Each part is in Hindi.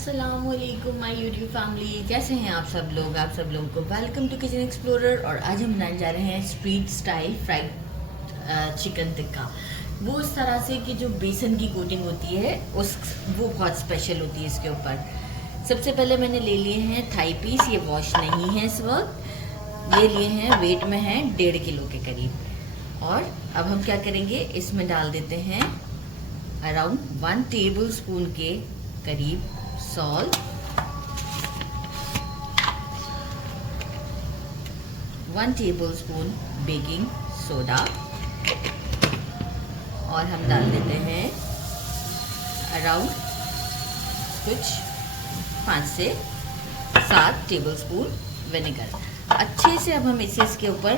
अस्सलामुअलैकुम माय यूट्यूब फैमिली, कैसे हैं आप सब लोग। आप सब लोगों को वेलकम टू किचन एक्सप्लोरर। और आज हम बनाने जा रहे हैं street style fried chicken tikka. वो उस तरह से कि जो बेसन की कोटिंग होती है वो बहुत स्पेशल होती है इसके ऊपर। सबसे पहले मैंने ले लिए हैं थाई पीस, ये वॉश नहीं है इस वक्त। ये लिए हैं, वेट में है 1.5 किलो के करीब। और अब हम क्या करेंगे, इसमें डाल देते हैं अराउंड 1 टेबल स्पून के करीब salt, 1 table spoon baking soda, और हम डाल देते हैं अराउंड कुछ 5 से 7 टेबल स्पून विनेगर। अच्छे से अब हम इसे इसके ऊपर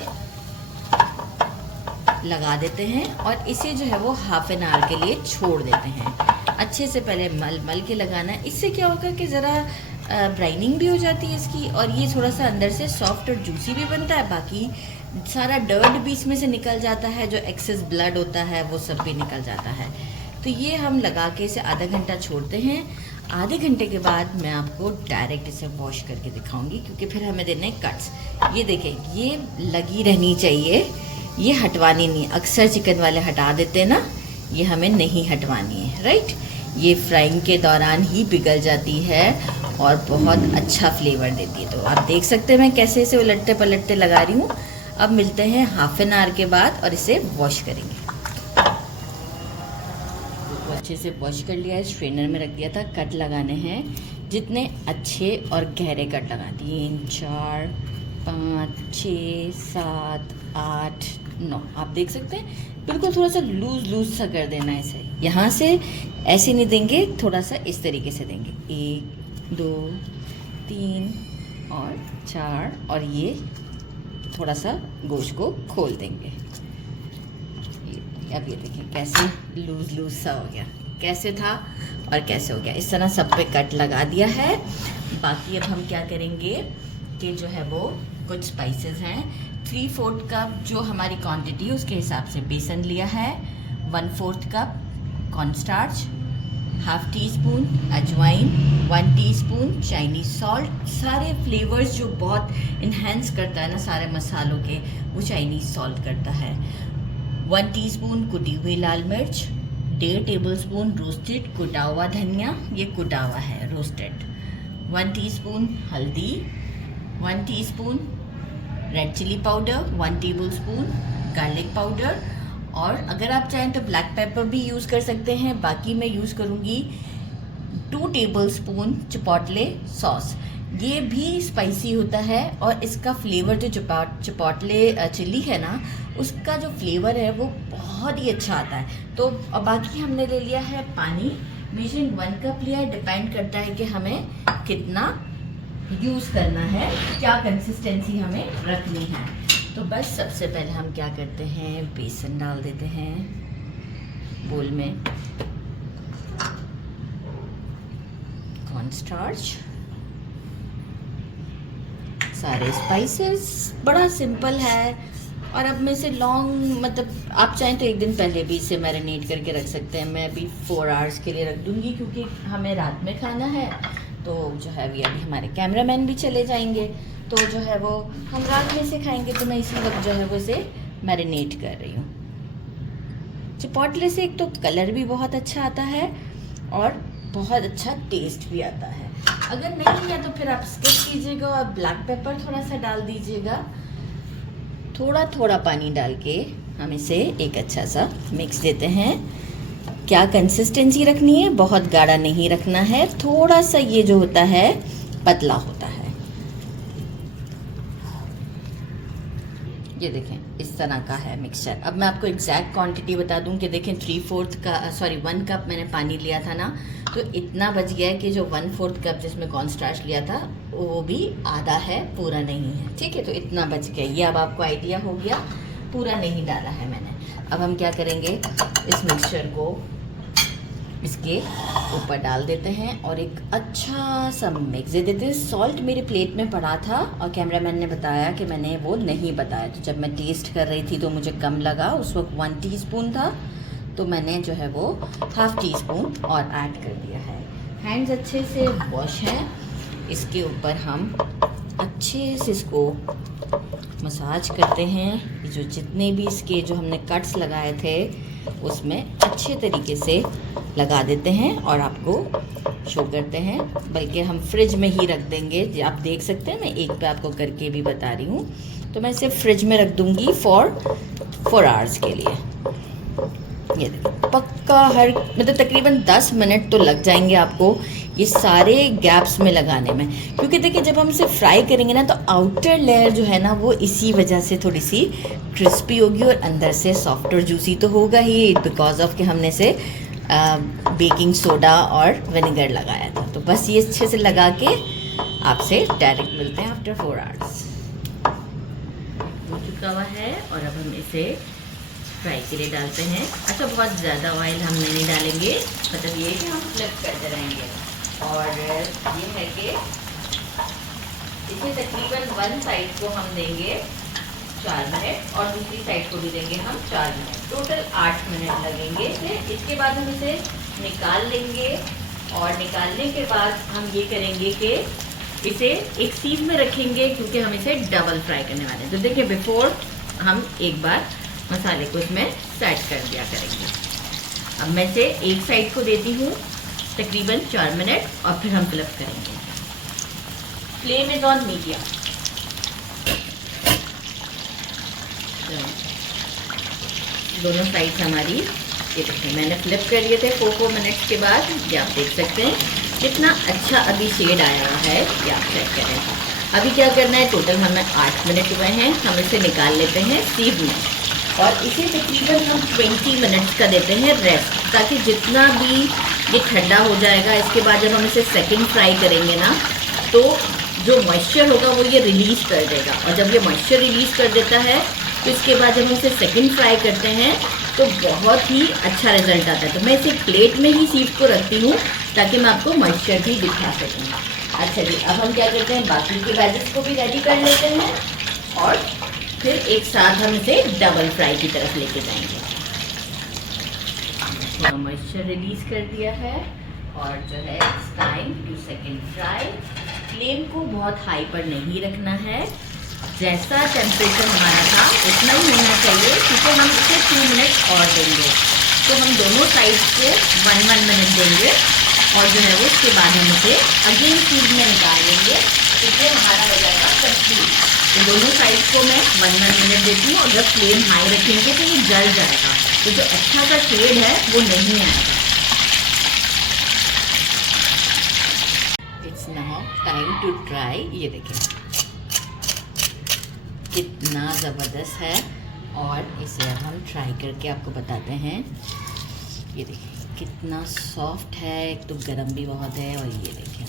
लगा देते हैं और इसे जो है वो हाफ एन आवर के लिए छोड़ देते हैं। अच्छे से पहले मल के लगाना है। इससे क्या होगा कि ज़रा ब्राइनिंग भी हो जाती है इसकी, और ये थोड़ा सा अंदर से सॉफ्ट और जूसी भी बनता है। बाकी सारा डर्ट भी इसमें से निकल जाता है, जो एक्सेस ब्लड होता है वो सब भी निकल जाता है। तो ये हम लगा के इसे आधा घंटा छोड़ते हैं। आधे घंटे के बाद मैं आपको डायरेक्ट इसे वॉश करके दिखाऊंगी, क्योंकि फिर हमें देने कट्स। ये देखें, ये लगी रहनी चाहिए, ये हटवानी नहीं। अक्सर चिकन वाले हटा देते हैं ना, ये हमें नहीं हटवानी है, राइट। ये फ्राइंग के दौरान ही पिघल जाती है और बहुत अच्छा फ्लेवर देती है। तो आप देख सकते हैं मैं कैसे इसे उलटते पलटते लगा रही हूँ। अब मिलते हैं हाफ एन आवर के बाद और इसे वॉश करेंगे। तो अच्छे से वॉश कर लिया है, स्ट्रेनर में रख दिया था। कट लगाने हैं, जितने अच्छे और गहरे कट लगा, 3 4 5 6 7 8 9। आप देख सकते हैं बिल्कुल थोड़ा सा लूज सा कर देना है इसे। यहाँ से ऐसे नहीं देंगे, थोड़ा सा इस तरीके से देंगे। 1 2 3 और 4, और ये थोड़ा सा गोश्त को खोल देंगे। अब ये देखिए कैसे लूज सा हो गया, कैसे था और कैसे हो गया। इस तरह सब पे कट लगा दिया है। बाकी अब हम क्या करेंगे कि जो है वो कुछ स्पाइसेस हैं। 3/4 कप जो हमारी क्वांटिटी है उसके हिसाब से बेसन लिया है, 1/4 cup cornstarch, half tea spoon अजवाइन, 1 टीस्पून चाइनीज सॉल्ट। सारे फ्लेवर्स जो बहुत इन्हेंस करता है ना सारे मसालों के, वो चाइनीज सॉल्ट करता है। 1 टीस्पून कुटी हुई लाल मिर्च, 1.5 टेबल स्पून रोस्टेड कुटा हुआ धनिया, ये कुटा हुआ है रोस्टेड, 1 टीस्पून हल्दी, 1 teaspoon red chilli powder, 1 tablespoon garlic powder, और अगर आप चाहें तो ब्लैक पेपर भी यूज़ कर सकते हैं। बाकी मैं यूज़ करूँगी 2 टेबल स्पून चिपोटले सॉस। ये भी स्पाइसी होता है और इसका फ्लेवर जो चिपोटले चिल्ली है ना, उसका जो फ्लेवर है वो बहुत ही अच्छा आता है। तो बाकी हमने ले लिया है पानी, मेजरिंग 1 कप लिया है। डिपेंड करता है कि हमें कितना यूज़ करना है, क्या कंसिस्टेंसी हमें रखनी है। तो बस सबसे पहले हम क्या करते हैं, बेसन डाल देते हैं बोल में, कॉर्नस्टार्च, सारे स्पाइसेस, बड़ा सिंपल है। और अब मैं इसे मतलब आप चाहें तो 1 दिन पहले भी इसे मैरिनेट करके रख सकते हैं। मैं अभी 4 आवर्स के लिए रख दूँगी, क्योंकि हमें रात में खाना है। तो जो है अभी हमारे कैमरामैन भी चले जाएंगे, तो जो है वो हम रात में से खाएंगे। तो मैं इसी वक्त जो है वो इसे मैरिनेट कर रही हूँ। चिपोटले से एक तो कलर भी बहुत अच्छा आता है और बहुत अच्छा टेस्ट भी आता है। अगर नहीं है तो फिर आप स्किप कीजिएगा और ब्लैक पेपर थोड़ा सा डाल दीजिएगा। थोड़ा थोड़ा पानी डाल के हम इसे एक अच्छा सा मिक्स देते हैं। क्या कंसिस्टेंसी रखनी है, बहुत गाढ़ा नहीं रखना है, थोड़ा सा ये जो होता है पतला होता है। ये देखें इस तरह का है मिक्सचर। अब मैं आपको एग्जैक्ट क्वांटिटी बता दूं कि देखें 1 कप मैंने पानी लिया था ना, तो इतना बच गया है कि जो 1/4 कप जिसमें कॉर्नस्टार्च लिया था वो भी आधा है, पूरा नहीं है। ठीक है, तो इतना बच गया। ये अब आपको आइडिया हो गया, पूरा नहीं डाला है मैंने। अब हम क्या करेंगे, इस मिक्सचर को इसके ऊपर डाल देते हैं और एक अच्छा सा मिक्स दे देते हैं। सॉल्ट मेरे प्लेट में पड़ा था और कैमरामैन ने बताया कि मैंने वो नहीं बताया, तो जब मैं टेस्ट कर रही थी तो मुझे कम लगा। उस वक्त 1 टीस्पून था, तो मैंने जो है वो 1/2 टीस्पून और ऐड कर दिया है। हैंड्स अच्छे से वॉश हैं। इसके ऊपर हम अच्छे से इसको मसाज करते हैं। जो जितने भी इसके जो हमने कट्स लगाए थे उसमें अच्छे तरीके से लगा देते हैं और आपको शो करते हैं। बल्कि हम फ्रिज में ही रख देंगे। आप देख सकते हैं, मैं एक पे आपको करके भी बता रही हूँ। तो मैं इसे फ्रिज में रख दूँगी फॉर 4 आवर्स के लिए। ये देखिए, पक्का हर मतलब तकरीबन 10 मिनट तो लग जाएंगे आपको ये सारे गैप्स में लगाने में। क्योंकि देखिए जब हम इसे फ्राई करेंगे ना तो आउटर लेयर जो है ना वो इसी वजह से थोड़ी सी क्रिस्पी होगी और अंदर से सॉफ्ट और जूसी तो होगा ही, बिकॉज ऑफ कि हमने इसे बेकिंग सोडा और विनेगर लगाया था। तो बस ये अच्छे से लगा के आपसे डायरेक्ट मिलते हैं आफ्टर 4 आवर्स। हो चुका हुआ है और अब हम इसे फ्राई के लिए डालते हैं। अच्छा, बहुत ज़्यादा ऑयल हम नहीं डालेंगे, मतलब ये कि हम फ्लिप करते रहेंगे। और ये है कि इसे तकरीबन 1 साइड को हम देंगे 4 मिनट और दूसरी साइड को भी देंगे हम 4 मिनट। टोटल 8 मिनट लगेंगे। फिर इसके बाद हम इसे निकाल लेंगे और निकालने के बाद हम ये करेंगे कि इसे एक सीध में रखेंगे क्योंकि हम इसे डबल फ्राई करने वाले हैं। तो देखिए बिफोर हम एक बार मसाले को इसमें सेट कर दिया करेंगे। अब मैं इसे एक साइड को देती हूँ तकरीबन 4 मिनट और फिर हम फ्लिप करेंगे। Flame is on medium. दोनों साइड्स हमारी ये देखिए मैंने फ्लिप कर लिए थे 4 मिनट्स के बाद। ये आप देख सकते हैं कितना अच्छा अभी शेड आया है, ये आप चेक करें। अभी क्या करना है, टोटल हमें 8 मिनट हुए हैं। हम इसे निकाल लेते हैं सीध में और इसे तकरीबन हम 20 मिनट्स का देते हैं रेस्ट, ताकि जितना भी ये ठंडा हो जाएगा। इसके बाद जब हम इसे सेकंड फ्राई करेंगे ना तो जो मॉइस्चर होगा वो ये रिलीज़ कर देगा। और जब ये मॉइस्चर रिलीज़ कर देता है तो इसके बाद जब हम इसे सेकंड फ्राई करते हैं तो बहुत ही अच्छा रिजल्ट आता है। तो मैं इसे प्लेट में ही सीध को रखती हूँ ताकि मैं आपको मॉइस्चर भी दिखा सकूँ। अच्छा जी, अब हम क्या करते हैं, बाकी के वेजेस को भी रेडी कर लेते हैं और फिर एक साथ हम इसे डबल फ्राई की तरफ लेके जाएंगे। थोड़ा मॉइस्चर रिलीज कर दिया है और जो है it's time to second fry. Flame को बहुत हाई पर नहीं रखना है, जैसा टेम्परेचर हमारा था उतना ही होना चाहिए क्योंकि हम इसे 2 मिनट और देंगे। तो हम दोनों साइड्स को 1-1 मिनट देंगे और जो है वो उसके बाद हम इसे अगेन सीध में निकाल लेंगे। तो ये हमारा हो जाएगा कंप्लीट। तो दोनों साइड्स को मैं 1-1 मिनट देती हूँ और जब फ्लेम हाई रखेंगे तो ये जल जाएगा, तो जो अच्छा सा शेड है वो नहीं आएगा। It's now time to try. ये देखिए कितना ज़बरदस्त है और इसे अब हम ट्राई करके आपको बताते हैं। ये देखिए कितना सॉफ्ट है, एक तो गर्म भी बहुत है और ये देखिए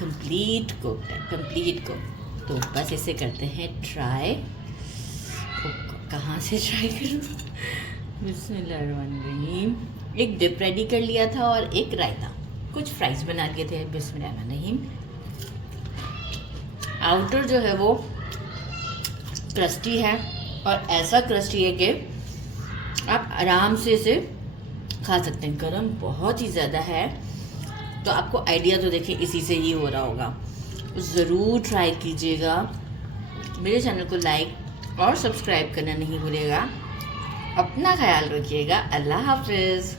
कंप्लीट कुक्ड है, कंप्लीट कुक्ड। तो बस इसे करते हैं ट्राई। कहाँ से ट्राई करूँ? बिस्मिल्लाहिर्रहमानिर्रहीम। एक डिप रेडी कर लिया था और एक रायता, कुछ फ्राइज बना लिए थे। बिस्मिल्लाहिर्रहमानिर्रहीम। आउटर जो है वो क्रस्टी है और ऐसा क्रस्टी है कि आप आराम से इसे खा सकते हैं। गरम बहुत ही ज़्यादा है, तो आपको आइडिया तो देखिए इसी से ही हो रहा होगा। ज़रूर ट्राई कीजिएगा। मेरे चैनल को लाइक और सब्सक्राइब करना नहीं भूलिएगा। अपना ख्याल रखिएगा। अल्लाह हाफिज़।